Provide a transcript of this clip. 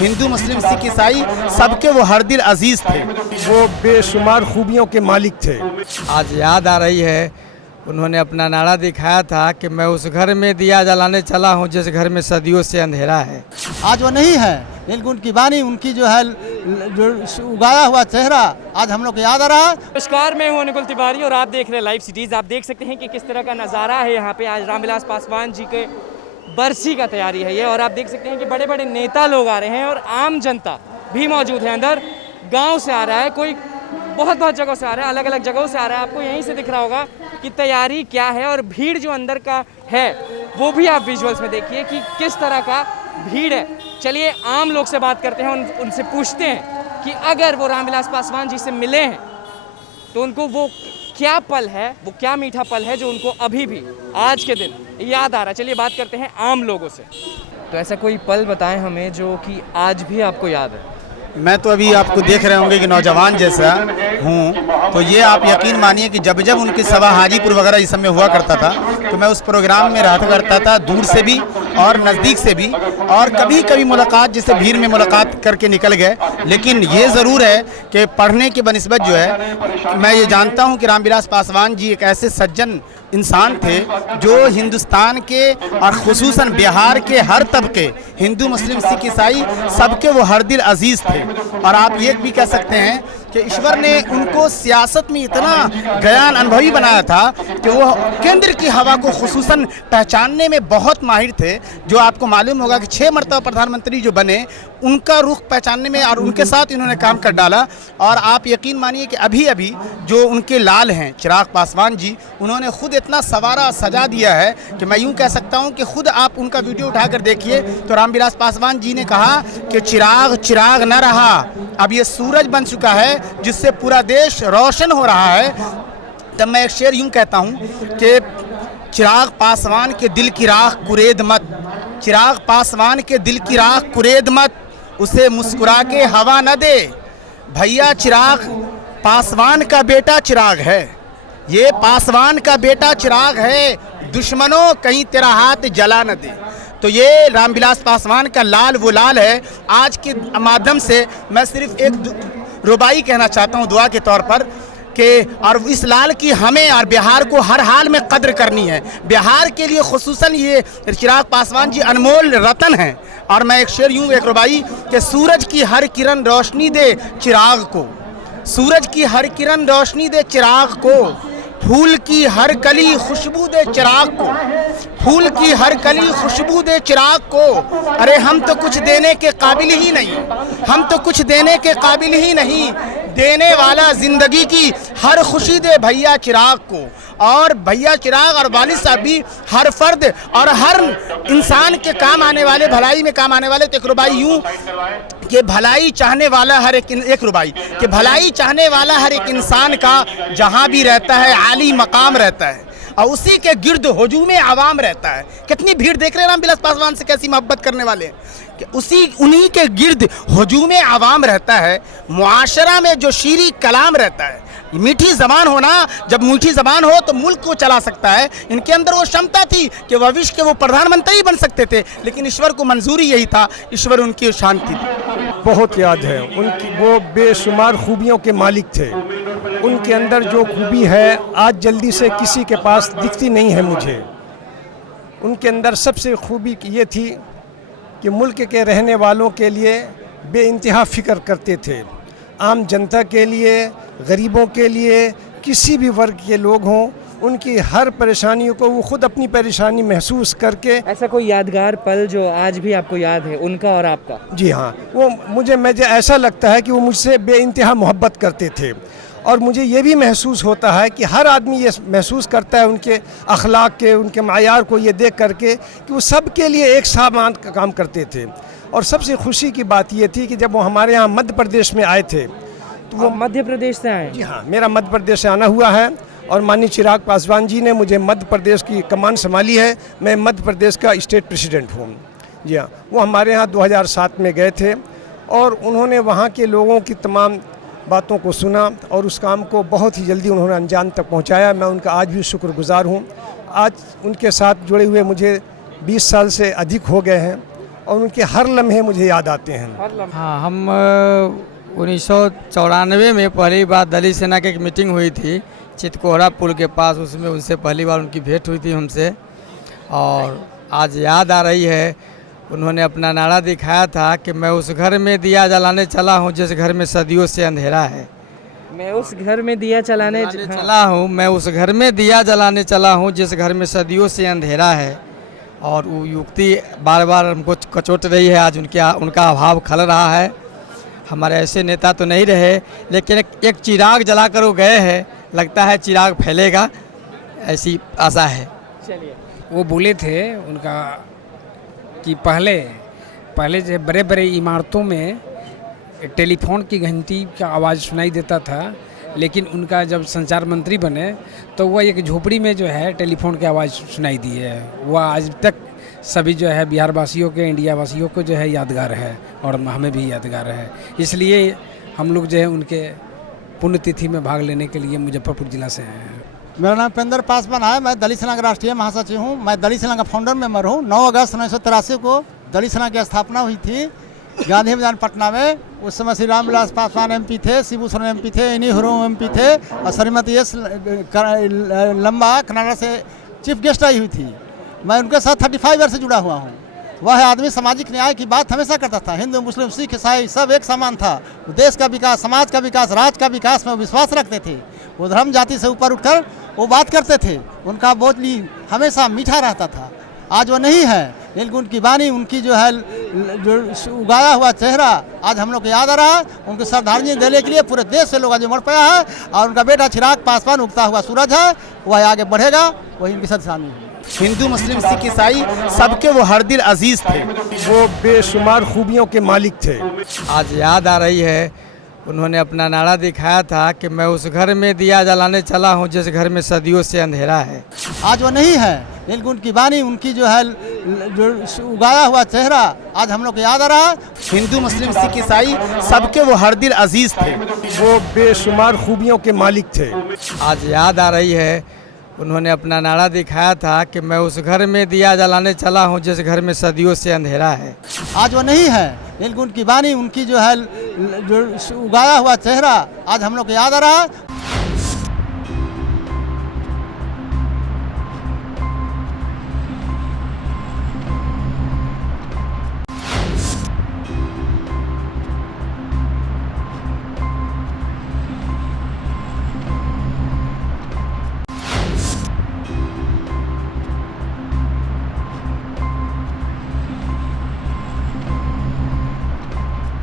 हिंदू मुस्लिम सिख ईसाई सबके वो हर दिल अजीज़ थे। वो बेशुमार खूबियों के मालिक थे। आज याद आ रही है, उन्होंने अपना नारा दिखाया था कि मैं उस घर में दिया जलाने चला हूं जिस घर में सदियों से अंधेरा है। आज वो नहीं है, लेकिन उनकी वाणी, उनकी जो है जो उगाया हुआ चेहरा आज हम लोग को याद आ रहा है। नमस्कार, मैं हूं अनुकुल तिवारी और आप देख रहे हैं लाइव सिटीज़। आप देख सकते हैं कि किस तरह का नज़ारा है यहाँ पे। आज रामविलास पासवान जी के बरसी का तैयारी है ये, और आप देख सकते हैं कि बड़े बड़े नेता लोग आ रहे हैं और आम जनता भी मौजूद है। अंदर गाँव से आ रहा है, कोई बहुत जगहों से आ रहा है, अलग अलग जगहों से आ रहा है। आपको यहीं से दिख रहा होगा कि तैयारी क्या है, और भीड़ जो अंदर का है वो भी आप विजुअल्स में देखिए कि किस तरह का भीड़ है। चलिए आम लोग से बात करते हैं, उनसे पूछते हैं कि अगर वो रामविलास पासवान जी से मिले हैं तो उनको वो क्या पल है, वो क्या मीठा पल है जो उनको अभी भी आज के दिन याद आ रहा है। चलिए बात करते हैं आम लोगों से। तो ऐसा कोई पल बताएं हमें जो कि आज भी आपको याद है। मैं तो अभी आपको देख रहे होंगे कि नौजवान जैसा हूँ, तो ये आप यकीन मानिए कि जब जब उनकी सभा हाजीपुर वगैरह इस समय हुआ करता था तो मैं उस प्रोग्राम में रहता करता था, दूर से भी और नज़दीक से भी, और कभी कभी मुलाकात जैसे भीड़ में मुलाकात करके निकल गए। लेकिन ये ज़रूर है कि पढ़ने की बनिस्बत जो है, मैं ये जानता हूँ कि रामविलास पासवान जी एक ऐसे सज्जन इंसान थे जो हिंदुस्तान के और ख़ुसूसन बिहार के हर तबके, हिंदू मुस्लिम सिख ईसाई सबके वो हर दिल अजीज़ थे। और आप ये भी कह सकते हैं कि ईश्वर ने उनको सियासत में इतना ज्ञान अनुभवी बनाया था कि वो केंद्र की हवा को ख़ुसूसन पहचानने में बहुत माहिर थे। जो आपको मालूम होगा कि 6 मरतबा प्रधानमंत्री जो बने, उनका रुख पहचानने में और उनके साथ इन्होंने काम कर डाला। और आप यकीन मानिए कि अभी अभी जो उनके लाल हैं चिराग पासवान जी, उन्होंने खुद इतना सवारा सजा दिया है कि मैं यूँ कह सकता हूँ कि खुद आप उनका वीडियो उठाकर देखिए तो रामविलास पासवान जी ने कहा कि चिराग चिराग न रहा, अब ये सूरज बन चुका है जिससे पूरा देश रोशन हो रहा है। तब मैं एक शेर यूँ कहता हूँ कि चिराग पासवान के दिल की राख कुरेद मत, चिराग पासवान के दिल की राख कुरेद मत, उसे मुस्कुरा के हवा न दे। भैया चिराग पासवान का बेटा चिराग है, ये पासवान का बेटा चिराग है, दुश्मनों कहीं तेरा हाथ जला न दे। तो ये रामविलास पासवान का लाल वो लाल है। आज के माध्यम से मैं सिर्फ एक रुबाई कहना चाहता हूँ दुआ के तौर पर कि और इस लाल की हमें और बिहार को हर हाल में कद्र करनी है। बिहार के लिए खुसूसन ये चिराग पासवान जी अनमोल रतन हैं। और मैं एक शेर यूँ एक रुबाई कि सूरज की हर किरण रोशनी दे चिराग को, सूरज की हर किरण रोशनी दे चिराग को, फूल की हर कली खुशबू दे चिराग को, फूल की हर कली खुशबू दे चिराग को। अरे हम तो कुछ देने के काबिल ही नहीं, हम तो कुछ देने के काबिल ही नहीं, देने वाला जिंदगी की हर खुशी दे भैया चिराग को। और भैया चिराग और वालिद साहब भी हर फर्द और हर इंसान के काम आने वाले, भलाई में काम आने वाले। तो एक रुबाई यूँ कि भलाई चाहने वाला हर एक रुबाई कि भलाई चाहने वाला हर एक इंसान का जहाँ भी रहता है आली मकाम रहता है, और उसी के गिर्द हुजूम आवाम रहता है। कितनी भीड़ देख रहे हैं रामविलास पासवान से, कैसी मोहब्बत करने वाले कि उन्हीं के गिर्द हुजूम आवाम रहता है। मुआशरा में जो शीरी कलाम रहता है, मीठी ज़बान होना, जब मीठी ज़बान हो तो मुल्क को चला सकता है। इनके अंदर वो क्षमता थी कि भविष्य के वो प्रधानमंत्री बन सकते थे, लेकिन ईश्वर को मंजूरी यही था, ईश्वर उनकी शांति थी। बहुत याद है उनकी, वो बेशुमार खूबियों के मालिक थे। उनके अंदर जो खूबी है आज जल्दी से किसी के पास दिखती नहीं है मुझे। उनके अंदर सबसे खूबी ये थी कि मुल्क के रहने वालों के लिए बेइंतहा फ़िक्र करते थे, आम जनता के लिए, गरीबों के लिए, किसी भी वर्ग के लोग हों, उनकी हर परेशानियों को वो खुद अपनी परेशानी महसूस करके। ऐसा कोई यादगार पल जो आज भी आपको याद है उनका और आपका? जी हाँ, वो मुझे ऐसा लगता है कि वो मुझसे बेइंतहा मोहब्बत करते थे। और मुझे ये भी महसूस होता है कि हर आदमी ये महसूस करता है उनके अखलाक के, उनके मायार को ये देख करके कि वो सब के लिए एक सामान का काम करते थे। और सबसे खुशी की बात ये थी कि जब वो हमारे यहाँ मध्य प्रदेश में आए थे, तो वो मध्य प्रदेश से आए? जी हाँ, मेरा मध्य प्रदेश से आना हुआ है और माननीय चिराग पासवान जी ने मुझे मध्य प्रदेश की कमान संभाली है। मैं मध्य प्रदेश का स्टेट प्रेसिडेंट हूँ। जी हाँ, वो हमारे यहाँ 2007 में गए थे और उन्होंने वहाँ के लोगों की तमाम बातों को सुना और उस काम को बहुत ही जल्दी उन्होंने अंजाम तक पहुँचाया। मैं उनका आज भी शुक्रगुजार हूँ। आज उनके साथ जुड़े हुए मुझे 20 साल से अधिक हो गए हैं और उनके हर लम्हे मुझे याद आते हैं। हाँ, हम 1994 में पहली बार दलित सेना की एक मीटिंग हुई थी चितकोहरा पुल के पास, उसमें उनसे पहली बार उनकी भेंट हुई थी हमसे। और आज याद आ रही है, उन्होंने अपना नारा दिखाया था कि मैं उस घर में दिया जलाने चला हूँ जिस घर में सदियों से अंधेरा है। मैं उस घर में दिया चलाने चला हूँ, मैं उस घर में दिया जलाने चला हूँ जिस घर में सदियों से अंधेरा है। और वो युक्ति बार बार हमको कचोट रही है। आज उनका अभाव खल रहा है। हमारे ऐसे नेता तो नहीं रहे, लेकिन एक चिराग जलाकर वो गए हैं। लगता है चिराग फैलेगा, ऐसी आशा है। चलिए, वो बोले थे उनका कि पहले जो बड़े बड़े इमारतों में टेलीफोन की घंटी का आवाज़ सुनाई देता था, लेकिन उनका जब संचार मंत्री बने तो वह एक झोपड़ी में जो है टेलीफोन की आवाज़ सुनाई दी है। वह आज तक सभी जो है बिहार वासियों के, इंडिया वासियों को जो है यादगार है और हमें भी यादगार है। इसलिए हम लोग जो है उनके पुण्यतिथि में भाग लेने के लिए मुजफ्फरपुर जिला से आए हैं। मेरा नाम पेंद्र पासवान है। मैं दलित सेना का राष्ट्रीय महासचिव हूँ। मैं दलित सेना का फाउंडर मेंबर हूँ। 9 अगस्त 1983 को दलित सेना की स्थापना हुई थी गांधी मैदान पटना में। उस समय श्री रामविलास पासवान MP थे, शिबू सोरेन MP थे, इन्हीं हुर्रों MP थे और श्रीमती एस लंबा कनाडा से चीफ गेस्ट आई हुई थी। मैं उनके साथ 35 ईयर से जुड़ा हुआ हूँ। वह आदमी सामाजिक न्याय की बात हमेशा करता था। हिंदू, मुस्लिम, सिख, ईसाई सब एक समान था। देश का विकास, समाज का विकास, राज्य का विकास में विश्वास रखते थे। वो धर्म जाति से ऊपर उठकर वो बात करते थे। उनका बोली हमेशा मीठा रहता था। आज वो नहीं है, लेकिन उनकी वाणी, उनकी जो है जो उगाया हुआ चेहरा आज हम लोग को याद आ रहा है। उनकी श्रद्धांजलि देने के लिए पूरे देश से लोग आज उमड़ पड़ा है। और उनका बेटा चिराग पासवान उगता हुआ सूरज है, वह आगे बढ़ेगा, वही उनकी सदस्यानी है। हिंदू, मुस्लिम, सिख, ईसाई सबके वो हर दिल अजीज थे। वो बेशुमार खूबियों के मालिक थे। आज याद आ रही है, उन्होंने अपना नारा दिखाया था कि मैं उस घर में दिया जलाने चला हूँ जिस घर में सदियों से अंधेरा है। आज वो नहीं है, लेकिन उनकी वाणी, उनकी जो है जो उगाया हुआ चेहरा आज हम लोग को याद आ रहा है। हिंदू, मुस्लिम, सिख, ईसाई सबके वो हर दिल अजीज थे। वो बेशुमार खूबियों के मालिक थे। आज याद आ रही है, उन्होंने अपना नारा दिखाया था कि मैं उस घर में दिया जलाने चला हूँ जिस घर में सदियों से अंधेरा है। आज वो नहीं है, लेकिन उनकी वाणी, उनकी जो है जो उगाया हुआ चेहरा आज हम लोग को याद आ रहा है।